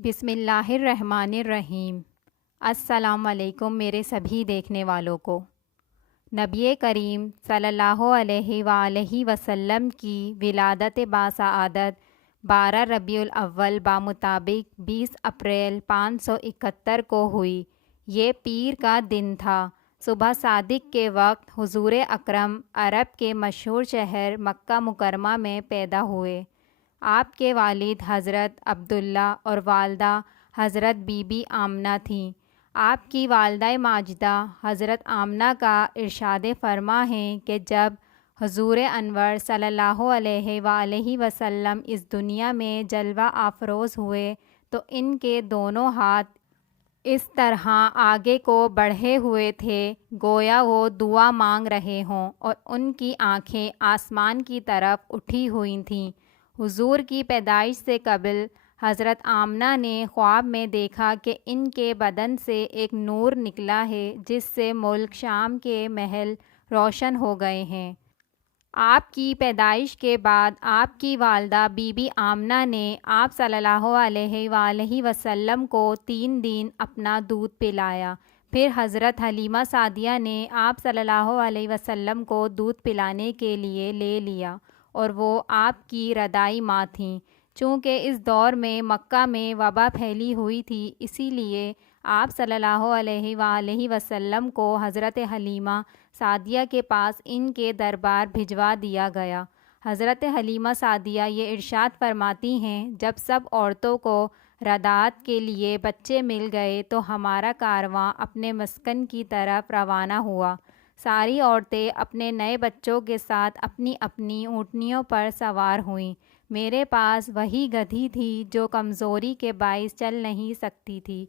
بسم اللہ الرحمن الرحیم۔ السلام علیکم میرے سبھی دیکھنے والوں کو۔ نبی کریم صلی اللہ علیہ وآلہ وسلم کی ولادت باسعادت 12 ربیع الاول بمطابق 20 اپریل 571 کو ہوئی۔ یہ پیر کا دن تھا۔ صبح صادق کے وقت حضور اکرم عرب کے مشہور شہر مکہ مکرمہ میں پیدا ہوئے۔ آپ کے والد حضرت عبداللہ اور والدہ حضرت بی بی آمنہ تھیں۔ آپ کی والدہ ماجدہ حضرت آمنہ کا ارشاد فرما ہے کہ جب حضور انور صلی اللہ علیہ وآلہ وسلم اس دنیا میں جلوہ افروز ہوئے تو ان کے دونوں ہاتھ اس طرح آگے کو بڑھے ہوئے تھے گویا وہ دعا مانگ رہے ہوں، اور ان کی آنکھیں آسمان کی طرف اٹھی ہوئی تھیں۔ حضور کی پیدائش سے قبل حضرت آمنہ نے خواب میں دیکھا کہ ان کے بدن سے ایک نور نکلا ہے جس سے ملک شام کے محل روشن ہو گئے ہیں۔ آپ کی پیدائش کے بعد آپ کی والدہ بی بی آمنہ نے آپ صلی اللہ علیہ وآلہ وسلم کو 3 دن اپنا دودھ پلایا۔ پھر حضرت حلیمہ سعدیہ نے آپ صلی اللہ علیہ وسلم کو دودھ پلانے کے لیے لے لیا، اور وہ آپ کی رضاعی ماں تھیں۔ چونکہ اس دور میں مکہ میں وبا پھیلی ہوئی تھی، اسی لیے آپ صلی اللہ علیہ وآلہ وسلم کو حضرت حلیمہ سعدیہ کے پاس ان کے دربار بھجوا دیا گیا۔ حضرت حلیمہ سعدیہ یہ ارشاد فرماتی ہیں، جب سب عورتوں کو رضاعت کے لیے بچے مل گئے تو ہمارا کارواں اپنے مسکن کی طرف روانہ ہوا۔ ساری عورتیں اپنے نئے بچوں کے ساتھ اپنی اپنی اونٹنیوں پر سوار ہوئیں۔ میرے پاس وہی گدھی تھی جو کمزوری کے باعث چل نہیں سکتی تھی،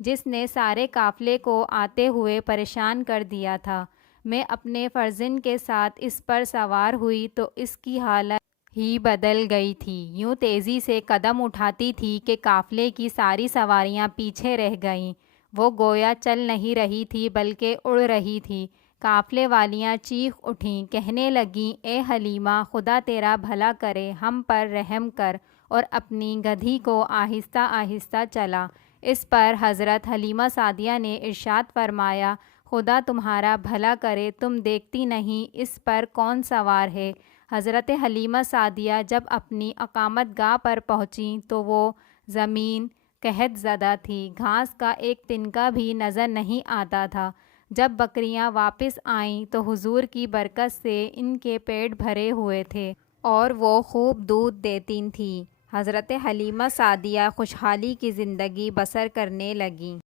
جس نے سارے قافلے کو آتے ہوئے پریشان کر دیا تھا۔ میں اپنے فرزند کے ساتھ اس پر سوار ہوئی تو اس کی حالت ہی بدل گئی تھی۔ یوں تیزی سے قدم اٹھاتی تھی کہ قافلے کی ساری سواریاں پیچھے رہ گئیں۔ وہ گویا چل نہیں رہی تھی بلکہ اڑ رہی تھی۔ قافلے والیاں چیخ اٹھیں، کہنے لگیں، اے حلیمہ، خدا تیرا بھلا کرے، ہم پر رحم کر، اور اپنی گدھی کو آہستہ آہستہ چلا۔ اس پر حضرت حلیمہ سعدیہ نے ارشاد فرمایا، خدا تمہارا بھلا کرے، تم دیکھتی نہیں اس پر کون سوار ہے؟ حضرت حلیمہ سعدیہ جب اپنی اقامت گاہ پر پہنچیں تو وہ زمین قحط زدہ تھی، گھاس کا ایک تنکا بھی نظر نہیں آتا تھا۔ جب بکریاں واپس آئیں تو حضور کی برکت سے ان کے پیٹ بھرے ہوئے تھے اور وہ خوب دودھ دیتی تھیں۔ حضرت حلیمہ سعدیہ خوشحالی کی زندگی بسر کرنے لگیں۔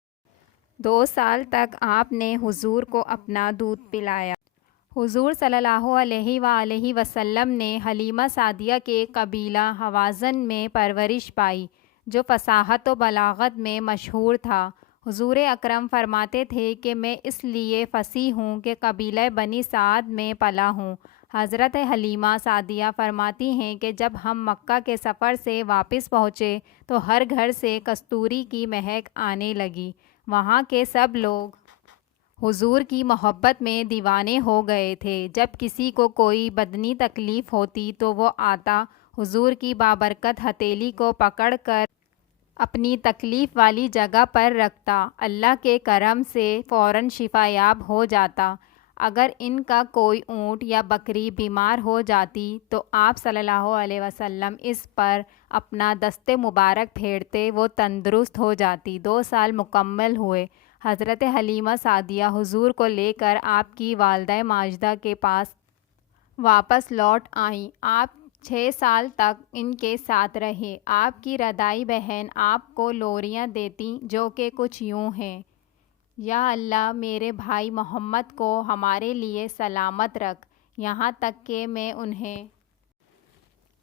2 سال تک آپ نے حضور کو اپنا دودھ پلایا۔ حضور صلی اللہ علیہ وآلہ وسلم نے حلیمہ سعدیہ کے قبیلہ حوازن میں پرورش پائی، جو فصاحت و بلاغت میں مشہور تھا۔ حضور اکرم فرماتے تھے کہ میں اس لیے فصیح ہوں کہ قبیلہ بنی سعد میں پلا ہوں۔ حضرت حلیمہ سعدیہ فرماتی ہیں کہ جب ہم مکہ کے سفر سے واپس پہنچے تو ہر گھر سے کستوری کی مہک آنے لگی۔ وہاں کے سب لوگ حضور کی محبت میں دیوانے ہو گئے تھے۔ جب کسی کو کوئی بدنی تکلیف ہوتی تو وہ آتا، حضور کی بابرکت ہتھیلی کو پکڑ کر اپنی تکلیف والی جگہ پر رکھتا، اللہ کے کرم سے فوراً شفا یاب ہو جاتا۔ اگر ان کا کوئی اونٹ یا بکری بیمار ہو جاتی تو آپ صلی اللہ علیہ وسلم اس پر اپنا دست مبارک پھیرتے، وہ تندرست ہو جاتی۔ 2 سال مکمل ہوئے۔ حضرت حلیمہ سعدیہ حضور کو لے کر آپ کی والدہ ماجدہ کے پاس واپس لوٹ آئیں۔ آپ 6 سال تک ان کے ساتھ رہے۔ آپ کی رضاعی بہن آپ کو لوریاں دیتی جو کہ کچھ یوں ہیں، یا اللہ میرے بھائی محمد کو ہمارے لیے سلامت رکھ، یہاں تک کہ میں انہیں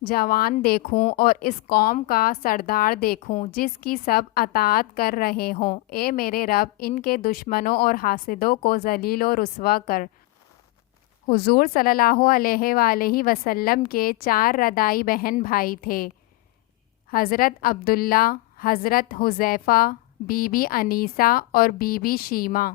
جوان دیکھوں اور اس قوم کا سردار دیکھوں جس کی سب اطاعت کر رہے ہوں۔ اے میرے رب، ان کے دشمنوں اور حاسدوں کو ذلیل و رسوا کر۔ حضور صلی اللہ علیہ وآلہ وسلم کے 4 رضاعی بہن بھائی تھے، حضرت عبداللہ، حضرت حذیفہ، بی بی انیسہ اور بی بی شیمہ۔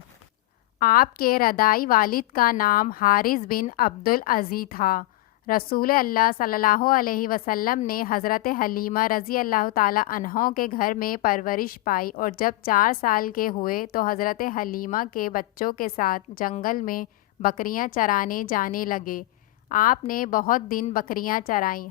آپ کے رضاعی والد کا نام حارث بن عبد العزی تھا۔ رسول اللہ صلی اللہ علیہ وسلم نے حضرت حلیمہ رضی اللہ تعالی عنہ کے گھر میں پرورش پائی، اور جب 4 سال کے ہوئے تو حضرت حلیمہ کے بچوں کے ساتھ جنگل میں بکریاں چرانے جانے لگے۔ آپ نے بہت دن بکریاں چرائیں۔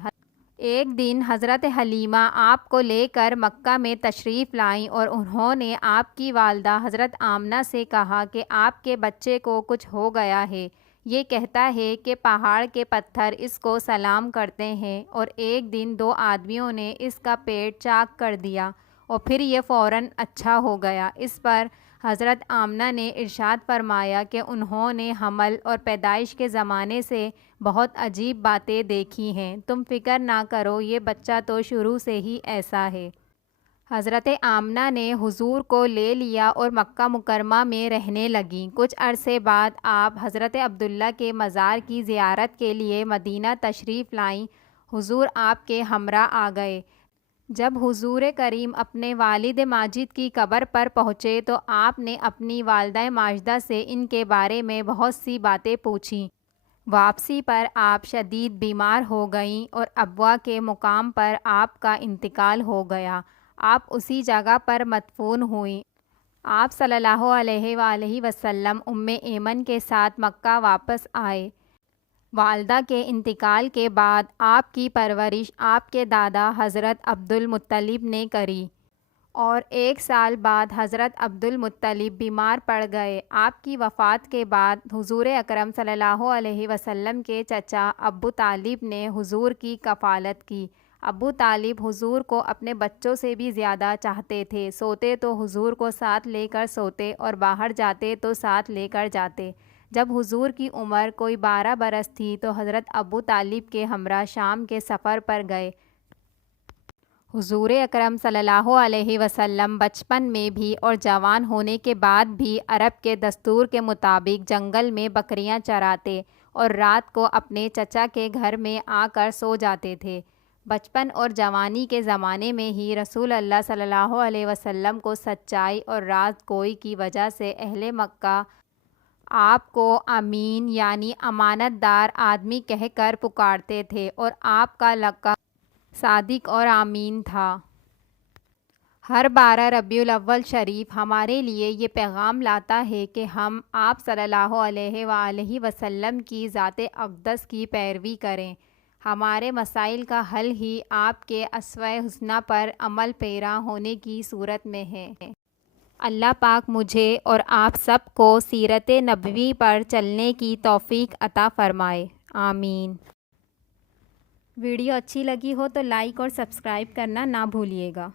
ایک دن حضرت حلیمہ آپ کو لے کر مکہ میں تشریف لائیں اور انہوں نے آپ کی والدہ حضرت آمنہ سے کہا کہ آپ کے بچے کو کچھ ہو گیا ہے، یہ کہتا ہے کہ پہاڑ کے پتھر اس کو سلام کرتے ہیں، اور ایک دن 2 آدمیوں نے اس کا پیٹ چاک کر دیا اور پھر یہ فوراً اچھا ہو گیا۔ اس پر حضرت آمنہ نے ارشاد فرمایا کہ انہوں نے حمل اور پیدائش کے زمانے سے بہت عجیب باتیں دیکھی ہیں، تم فکر نہ کرو، یہ بچہ تو شروع سے ہی ایسا ہے۔ حضرت آمنہ نے حضور کو لے لیا اور مکہ مکرمہ میں رہنے لگیں۔ کچھ عرصے بعد آپ حضرت عبداللہ کے مزار کی زیارت کے لیے مدینہ تشریف لائیں۔ حضور آپ کے ہمراہ آ گئے۔ جب حضور کریم اپنے والد ماجد کی قبر پر پہنچے تو آپ نے اپنی والدہ ماجدہ سے ان کے بارے میں بہت سی باتیں پوچھیں۔ واپسی پر آپ شدید بیمار ہو گئیں اور ابوا کے مقام پر آپ کا انتقال ہو گیا۔ آپ اسی جگہ پر مدفون ہوئیں۔ آپ صلی اللہ علیہ وآلہ وسلم ایمن کے ساتھ مکہ واپس آئے۔ والدہ کے انتقال کے بعد آپ کی پرورش آپ کے دادا حضرت عبد المطلب نے کری، اور 1 سال بعد حضرت عبد المطلب بیمار پڑ گئے۔ آپ کی وفات کے بعد حضور اکرم صلی اللہ علیہ وسلم کے چچا ابو طالب نے حضور کی کفالت کی۔ ابو طالب حضور کو اپنے بچوں سے بھی زیادہ چاہتے تھے، سوتے تو حضور کو ساتھ لے کر سوتے اور باہر جاتے تو ساتھ لے کر جاتے۔ جب حضور کی عمر کوئی 12 برس تھی تو حضرت ابو طالب کے ہمراہ شام کے سفر پر گئے۔ حضور اکرم صلی اللہ علیہ وسلم بچپن میں بھی اور جوان ہونے کے بعد بھی عرب کے دستور کے مطابق جنگل میں بکریاں چراتے اور رات کو اپنے چچا کے گھر میں آ کر سو جاتے تھے۔ بچپن اور جوانی کے زمانے میں ہی رسول اللہ صلی اللہ علیہ وسلم کو سچائی اور راز گوئی کی وجہ سے اہل مکہ آپ کو امین یعنی امانت دار آدمی کہہ کر پکارتے تھے، اور آپ کا لقب صادق اور امین تھا۔ ہر 12 ربیع الاول شریف ہمارے لیے یہ پیغام لاتا ہے کہ ہم آپ صلی اللہ علیہ وآلہ وسلم کی ذات اقدس کی پیروی کریں۔ ہمارے مسائل کا حل ہی آپ کے اسوہ حسنہ پر عمل پیرا ہونے کی صورت میں ہے۔ اللہ پاک مجھے اور آپ سب کو سیرت نبوی پر چلنے کی توفیق عطا فرمائے، آمین۔ ویڈیو اچھی لگی ہو تو لائک اور سبسکرائب کرنا نہ بھولیے گا۔